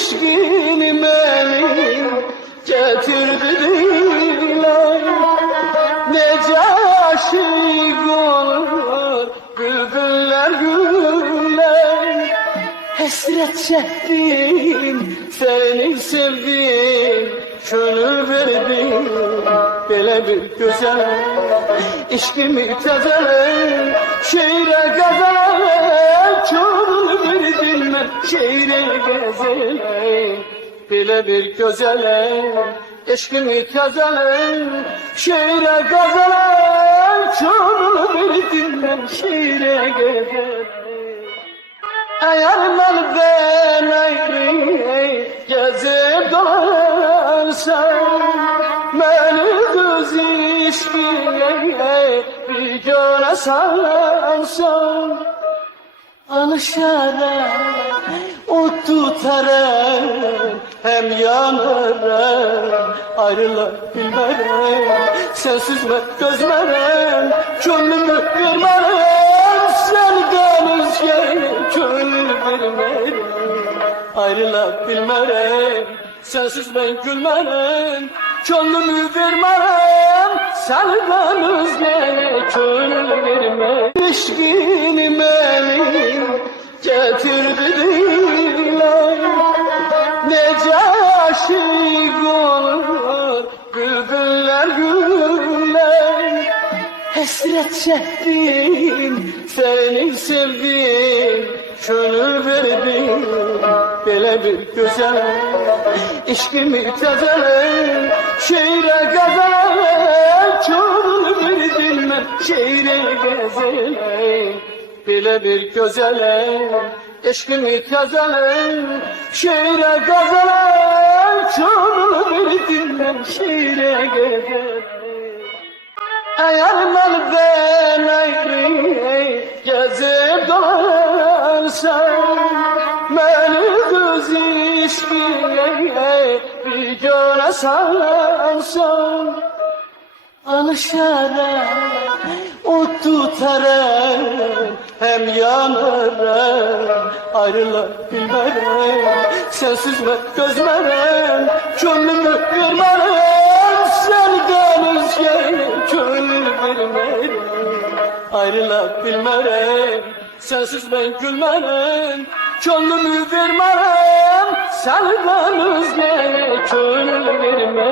İşkin beni getirdiler. Nece aşık olur bülbüller güller. Hasret çektim, seni sevdim, gönül verdim. Böyle bir güzel işkimi tezele, şehre gazel, gönül verdim ben şehre gezele. Böyle bir güzel işkimi tezele, şehre gazel, gönül verdim ben şehre gezele. Eğer ben ayrı gezip dolarsam, beni düz ilişkiye bir göre sarsam, alışarım, ot tutarım, hem yanarım, ayrılabilmem. Sensiz ben gözlerim, gönlümü kırmarım, senden özge gönül vermerim. Ayrılabilmem, sensiz ben gülmerim, gönlümü vermerim, senden özge gönül vermerim. İşkin beni getirdiler. Nece aşık olur bülbüller güller. Hasret çektim, seni sevdim, gönül verdim. Böyle bir güzel işkimi tezele, şehre gazel, gönül verdim ben şehre gezele. Böyle bir güzel işkimi tezele, şehre gazel, gönül verdim ben şehre gezele. Eğer ben ayrı gezip dolarsam, beni düz ilişkiye bir göre sarsam, alışarım, ot tutarım, hem yanarım, ayrılabilmem. Sensiz ben gözlerim, gönlümü kırmarım, senden özge gönül vermerim. Ayrılabilmem, sensiz ben gülmerim, gönlümü vermerim, senden özge gönül vermerim.